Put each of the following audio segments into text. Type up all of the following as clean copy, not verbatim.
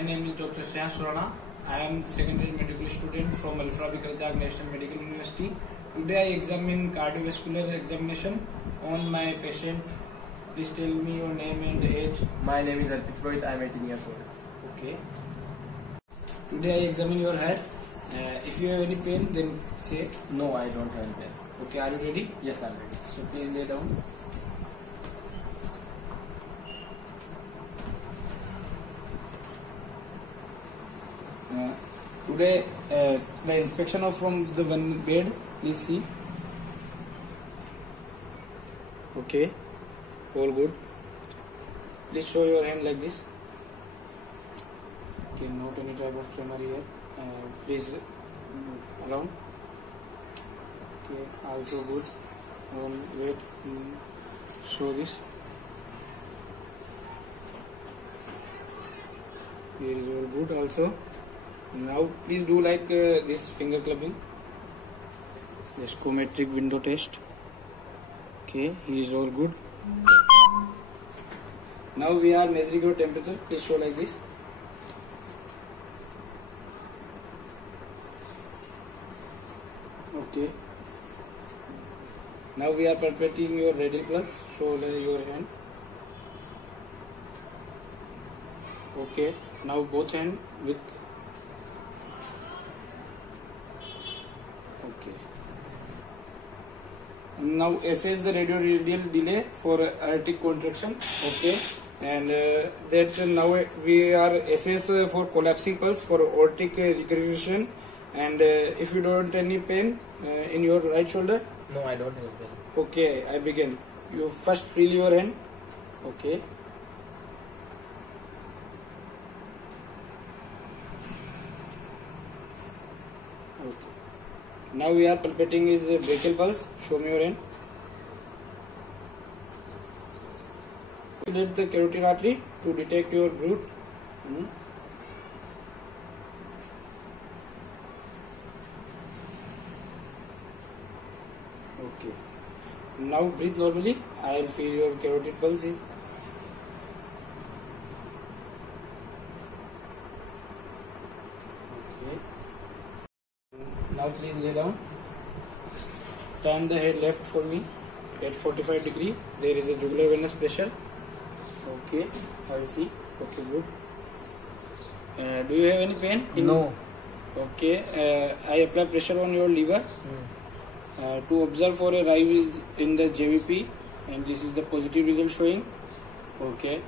My name is Dr. Shreyansh Rana. I am secondary medical student from Al-Farabi Karajag National Medical University. Today I examine cardiovascular examination on my patient. Please tell me your name and age. My name is Arpit Purohit. I am 18 years old. Okay. Today I examine your head. If you have any pain, then say. No, I don't have pain. Okay, are you ready? Yes, I am ready. So please lay down. Today the inspection of from the one bed. Please see. Okay, all good. Please show your hand like this. Okay, not any type of tremor here. Please around. Okay, also good. Wait. Show this. Here is all good also. Now please do like this finger clubbing. The scometric window test. Okay, he is all good. Now we are measuring your temperature. Please show like this. Okay. Now we are palpating your radial pulse. Show your hand. Okay. Now both hand with. Okay. Now assess the radial delay for aortic contraction. Okay. And that now we are assess for collapsing pulse for aortic regurgitation. And if you don't any pain in your right shoulder. No, I don't have pain. Okay, I begin. You first feel your hand. Okay. Okay. Now we are palpating his brachial pulse. Show me your hand. Let the carotid artery to detect your root. Okay. Now breathe normally. I will feel your carotid pulse. Okay. Now please lay down. Turn the head left for me. At 45 degree. There is a jugular venous pressure. Okay. I see. Okay, good. Do you have any pain? No. Okay. I apply pressure on your liver. To observe for a rise in the JVP, and this is the positive result showing. Okay.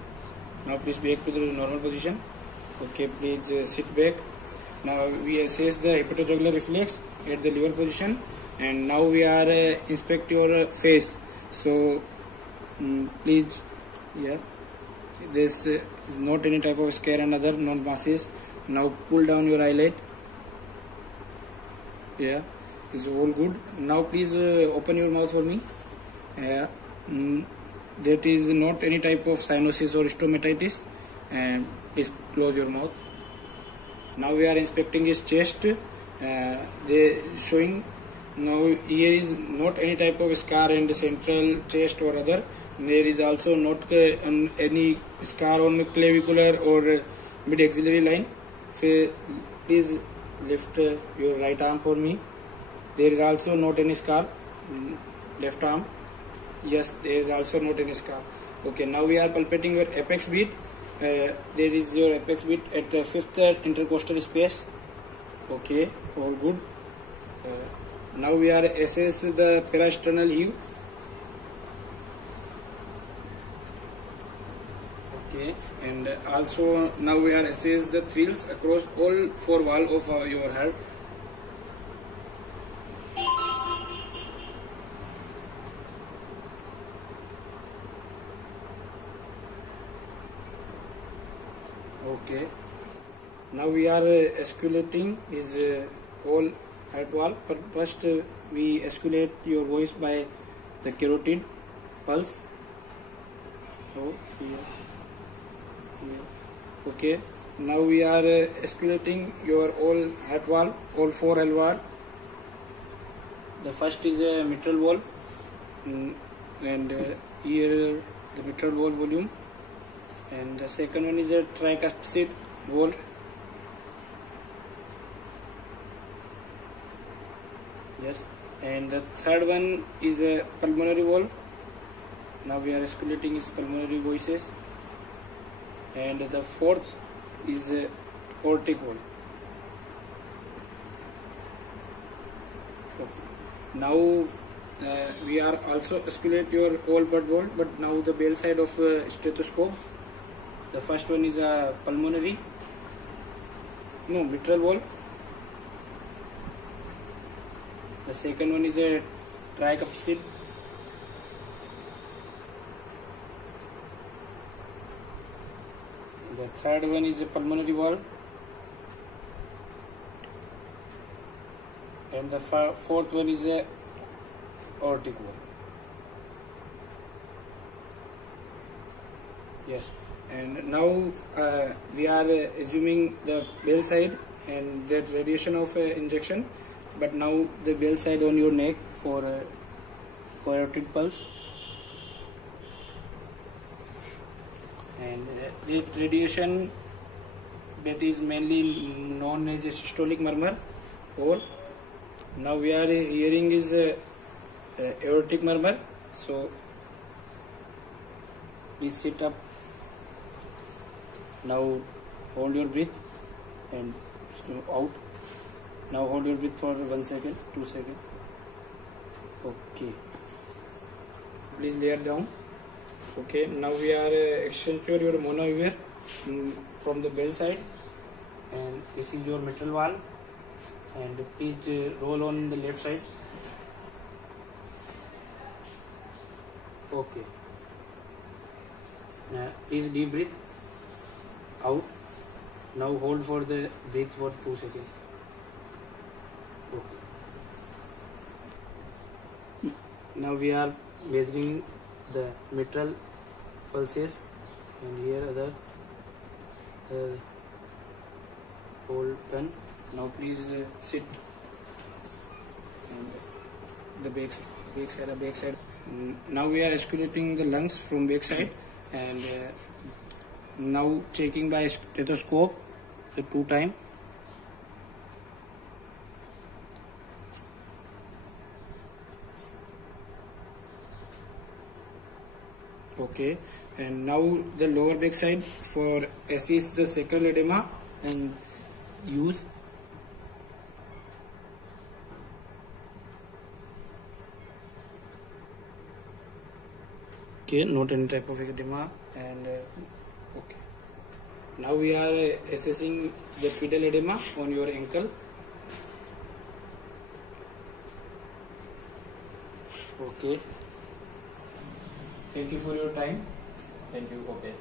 Now please back to the normal position. Okay, please sit back. Now we assess the hepatojugular reflex at the liver position, and now we are inspect your face. So please, yeah, this is not any type of scare and other non-masses. Now pull down your eyelid. Yeah. Is all good. Now please open your mouth for me. That is not any type of cyanosis or stomatitis. And please close your mouth. Now we are inspecting his chest. They showing now here is not any type of scar in the central chest or other. There is also not any scar on the clavicular or mid-axillary line. Please lift your right arm for me. There is also not any scar. Left arm. Yes, there is also not any scar. Okay, now we are palpating your apex beat. There is your apex beat at the 5th intercostal space. Okay, all good. Now we are assess the parasternal heave. Okay, and also now we are assess the thrills across all 4 walls of your head. Okay. Now we are escalating his whole heart wall. But first we escalate your voice by the carotid pulse. Oh, here. Okay. Now we are escalating your whole heart wall, all 4 L wall. The first is a mitral wall, and here the mitral wall volume. And the second one is a tricuspid wall. Yes, and the third one is a pulmonary wall. Now we are escalating its pulmonary voices, and the fourth is a aortic wall. Okay. Now we are also escalate your whole blood wall, but now the bell side of stethoscope. The first one is a mitral wall. The second one is a tricuspid. The third one is a pulmonary wall, and the fourth one is a aortic wall. Yes, and now we are assuming the bell side and that radiation of injection, but now the bell side on your neck for aortic pulse, and that radiation that is mainly known as a systolic murmur, or now we are hearing is aortic murmur. So please sit up. Now hold your breath and out. Now hold your breath for 1 second, 2 seconds. Okay. Please lay it down. Okay. Now we are accentuate your monoear from the bell side, and this is your mitral valve. And please roll on the left side. Okay. Now please deep breathe out. Now hold for the breath for 2 seconds. Okay. Now we are measuring the mitral pulses, and here other hold done. Now please sit, and the back side. Now we are escalating the lungs from back side, and now checking by stethoscope the 2 times. Okay, and now the lower back side for assess the sacral edema and use. Okay, not any type of edema, and okay. Now we are assessing the pedal edema on your ankle. Okay. Thank you for your time. Thank you. Okay.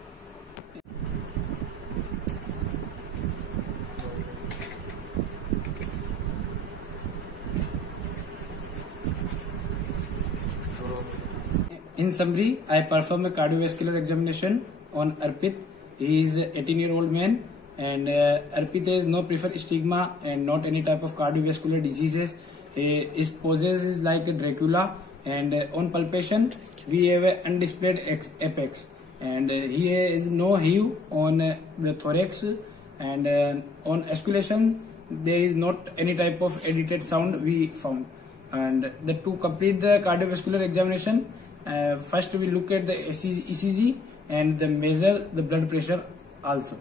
In summary, I perform a cardiovascular examination on Arpit. He is an 18-year-old man, and Arpit has no preferred stigma and not any type of cardiovascular diseases. His poses is like a Dracula, and on palpation we have an undisplayed apex, and he has no heave on the thorax, and on escalation there is not any type of edited sound we found. And to complete the cardiovascular examination, first we look at the ECG and measure the blood pressure also.